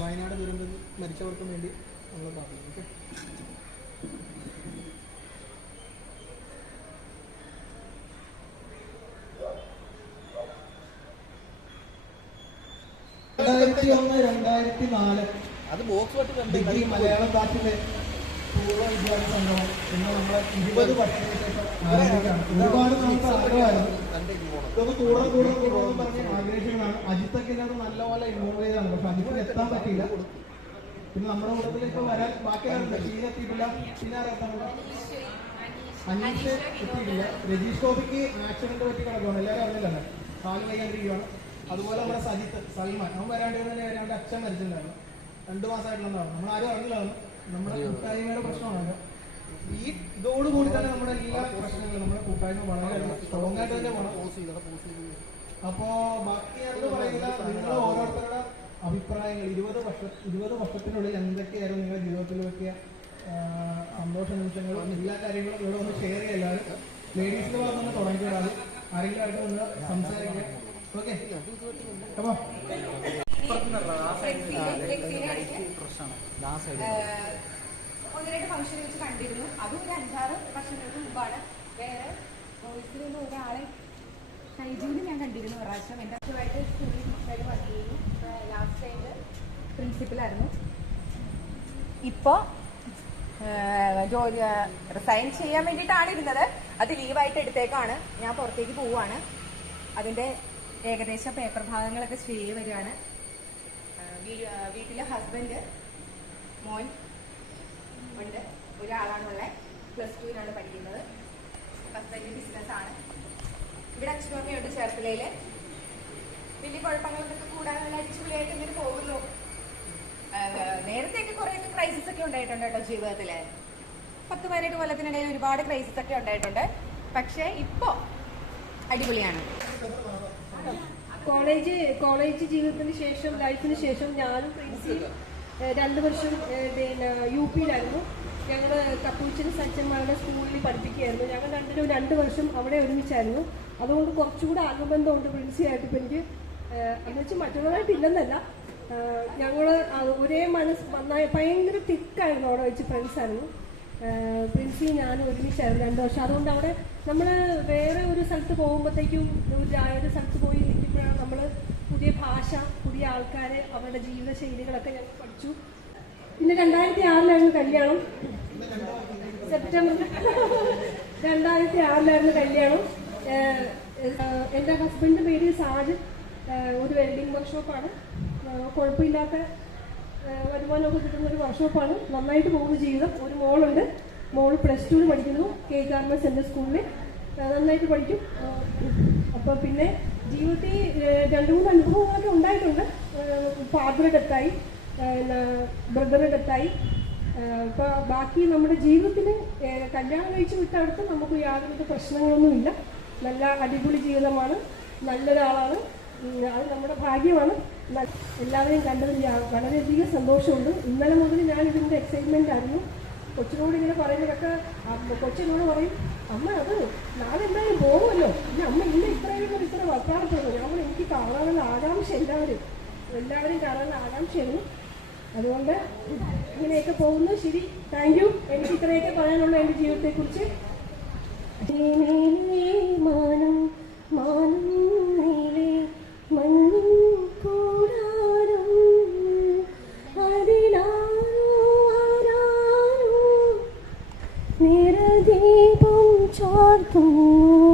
വയനാട് ദുരന്തം മരിച്ചവർക്കും വേണ്ടി നമ്മൾ പ്രാർത്ഥിക്കും ഓക്കെ. രണ്ടായിരത്തി ഒന്ന് രണ്ടായിരത്തി നാല് അത് ബോക്സ് ഡിഗ്രി മലയാളം പാട്ടിലെ പൂർവ വിദ്യാർത്ഥി സംഘം ഇന്ന് നമ്മളെ ഇരുപത് ആരംഭിക്കുകയാണ് ഒരുപാട് നമുക്ക് ആഗ്രഹമായിരുന്നു ഇതൊക്കെ കൂടുതൽ കൂടുതൽ കൂടുതൽ പറഞ്ഞ് ആഗ്രഹിക്കുന്നതാണ്. അജിത്തൊക്കെ ഇതിനകത്ത് നല്ലപോലെ ഇൻവോൾവ് ചെയ്താണ്. പക്ഷെ അജിത്തിന് എത്താൻ പറ്റിയില്ല. പിന്നെ നമ്മുടെ കൂട്ടത്തിൽ ഇപ്പൊ വരാൻ ബാക്കിയാണ് ഷീന എത്തിയിട്ടില്ല. ഷീന അനീഷ്. എത്തിയിട്ടില്ല. രജീഷ് ഗോപിക്ക് ആക്സിഡന്റ് പറ്റി കിടക്കുകയാണ് എല്ലാവരും അറിഞ്ഞില്ലല്ലോ കാൽ കൈകണ്ടിരിക്കുകയാണ് അതുപോലെ നമ്മുടെ സജിത്ത് സൽമാൻ അവൻ വരാണ്ടിരുന്നതിന് വരാണ്ട് അച്ഛൻ മരിച്ചിട്ടുണ്ടായിരുന്നു രണ്ടു മാസമായിട്ടുള്ളതാണ് നമ്മൾ ആരും അറിഞ്ഞില്ലാണ് നമ്മുടെ കൂട്ടായ്മയുടെ പ്രശ്നമാണ് ഈ ഇതോടുകൂടി തന്നെ നമ്മുടെ എല്ലാ പ്രശ്നങ്ങളും നമ്മുടെ കൂട്ടായ്മ വളരെ സ്ട്രോങ് ആയിട്ട് തന്നെ പോകണം അപ്പോ ബാക്കി എന്ന് പറയുന്ന നിങ്ങൾ ഓരോരുത്തരുടെ അഭിപ്രായങ്ങൾ ഇരുപത് വർഷ ഇരുപത് വർഷത്തിനുള്ളിൽ എന്തൊക്കെയായിരുന്നു നിങ്ങളുടെ ജീവിതത്തിൽ പറ്റിയ സന്തോഷ നിമിഷങ്ങളും എല്ലാ കാര്യങ്ങളും ഇവിടെ ഒന്ന് ഷെയർ ചെയ്യാതെ ലേഡീസിന്റെ ഭാഗത്ത് നിന്ന് തുടങ്ങിയിട്ടാണ് ആരെങ്കിലും ആയിട്ട് ഒന്ന് സംസാരിക്കുക ഓക്കെ. അപ്പൊ ഒന്ന് രണ്ട് ഫംഗ്ഷൻ വെച്ച് കണ്ടിരുന്നു അതും ഒരു അഞ്ചാറ് വർഷങ്ങൾക്ക് മുമ്പാണ് വേറെ വോയിസിൽ നിന്ന് ഒരാളെ ഷൈജുവിന് ഞാൻ കണ്ടിരുന്നു പ്രാവശ്യം എന്റെ അച്ഛനുമായിട്ട് സ്കൂളിൽ ടീച്ചറായിട്ട് വർക്ക് ലാസ്റ്റ് ടൈമിൽ പ്രിൻസിപ്പലായിരുന്നു ഇപ്പോൾ ജോലി റിസൈൻ ചെയ്യാൻ വേണ്ടിയിട്ടാണ് ഇരുന്നത്. അത് ലീവായിട്ട് എടുത്തേക്കാണ്. ഞാൻ പുറത്തേക്ക് പോവുകയാണ് അതിന്റെ ഏകദേശം പേപ്പർ ഭാഗങ്ങളൊക്കെ ചെയ്ത് വരികയാണ്. വീട്ടിലെ ഹസ്ബൻഡ് മോൻ ഉണ്ട്. ഒരാളാണുള്ളത് പ്ലസ് ടുവിനാണ് പഠിക്കുന്നത്. ഹസ്ബൻഡ് ബിസിനസ്സാണ് ഇവിടെ അച്ഛനമ്മയുണ്ട് ചേർത്തലയിൽ വലിയ കുഴപ്പങ്ങളൊക്കെ കൂടാനുള്ള അടിച്ചുപൊളിയായിട്ട് ഇങ്ങനെ പോകുന്നു. നേരത്തെയൊക്കെ കുറേയൊക്കെ ക്രൈസിസ് ഒക്കെ ഉണ്ടായിട്ടുണ്ട് കേട്ടോ ജീവിതത്തിൽ. പത്ത് പതിനെട്ട് കൊല്ലത്തിനിടയിൽ ഒരുപാട് ക്രൈസിസ് ഒക്കെ ഉണ്ടായിട്ടുണ്ട്. പക്ഷേ ഇപ്പോ അടിപൊളിയാണ്. കോളേജ് കോളേജ് ജീവിതത്തിന് ശേഷം ലൈഫിന് ശേഷം ഞാനും പ്രിൻസിയും രണ്ട് വർഷം പിന്നെ യു പിയിലായിരുന്നു. ഞങ്ങൾ കപ്പൂച്ചൻ സച്ചന്മാരുടെ സ്കൂളിൽ പഠിപ്പിക്കുകയായിരുന്നു. ഞങ്ങൾ രണ്ടിനും രണ്ട് വർഷം അവിടെ ഒരുമിച്ചായിരുന്നു. അതുകൊണ്ട് കുറച്ചുകൂടെ അനുബന്ധമുണ്ട് പ്രിൻസിയായിട്ട് ഇപ്പം എനിക്ക്. എന്ന് വെച്ചാൽ മറ്റുള്ളവരായിട്ട് ഇല്ലെന്നല്ല. ഞങ്ങൾ ഒരേ മനസ്സ് ഭയങ്കര തിക്കായിരുന്നു അവിടെ വെച്ച് ഫ്രണ്ട്സായിരുന്നു. പ്രിൻസി ഞാനും ഒരുമിച്ചായിരുന്നു രണ്ട് വർഷം. അതുകൊണ്ട് അവിടെ നമ്മൾ വേറെ ഒരു സ്ഥലത്ത് പോകുമ്പോഴത്തേക്കും ഒരു സ്ഥലത്ത് പോയി നിൽക്കുമ്പോഴാണ് നമ്മൾ പുതിയ ഭാഷ പുതിയ ആൾക്കാർ അവരുടെ ജീവിത ശൈലികളൊക്കെ ഞങ്ങൾ പഠിച്ചു. പിന്നെ രണ്ടായിരത്തി ആറിലായിരുന്നു കല്യാണം. സെപ്റ്റംബർ രണ്ടായിരത്തി ആറിലായിരുന്നു കല്യാണം എന്റെ ഹസ്ബൻഡിന്റെ പേര് സാജ് ഒരു വെൽഡിംഗ് വർക്ക്ഷോപ്പാണ് കുഴപ്പമില്ലാത്ത വരുമാനമൊക്കെ കിട്ടുന്ന ഒരു വർക്ക്ഷോപ്പാണ് നന്നായിട്ട് പോകുന്ന ജീവിതം. ഒരു മോളുണ്ട്. മോൾ പ്ലസ് ടുവിൽ പഠിക്കുന്നു. കെ ഗാർമെൻസ് എന്റെ സ്കൂളിൽ നന്നായിട്ട് പഠിക്കും. അപ്പോൾ പിന്നെ ജീവിതത്തിൽ രണ്ടു മൂന്ന് അനുഭവങ്ങളൊക്കെ ഉണ്ടായിട്ടുണ്ട്. ഫാദർ ഡെത്തായി ബ്രദർ ഡെത്തായി ഇപ്പോൾ ബാക്കി നമ്മുടെ ജീവിതത്തിൽ കല്യാണം കഴിച്ച് വിട്ടടുത്ത് നമുക്ക് യാതൊരു പ്രശ്നങ്ങളൊന്നുമില്ല. നല്ല അടിപൊളി ജീവിതമാണ്. നല്ലൊരാളാണ്. അത് നമ്മുടെ ഭാഗ്യമാണ്. എല്ലാവരെയും കണ്ടതിൽ വളരെയധികം സന്തോഷമുണ്ട്. ഇന്നലെ മുതൽ ഞാൻ ഇതിന്റെ എക്സൈറ്റ്മെന്റ് ആയിരുന്നു. കൊച്ചിനോട് ഇങ്ങനെ പറയുന്നതൊക്കെ കൊച്ചിനോട് പറയും അമ്മ അത് നാളെ എന്തായാലും പോകുമല്ലോ പിന്നെ അമ്മ ഇന്ന് ഇത്രയും കൂടി ഇത്ര വർത്താറപ്പെടുന്നു ഞാൻ എനിക്ക് കാണാനുള്ള ആകാംക്ഷ എല്ലാവരും എല്ലാവരും കാണാനുള്ള ആകാംക്ഷയായിരുന്നു. അതുകൊണ്ട് ഇങ്ങനെയൊക്കെ പോകുന്നു. ശരി താങ്ക് യു എനിക്ക് ഇത്രയൊക്കെ പറയാനുള്ള എന്റെ ജീവിതത്തെക്കുറിച്ച്. മാനം മാനം छोड़ दूँ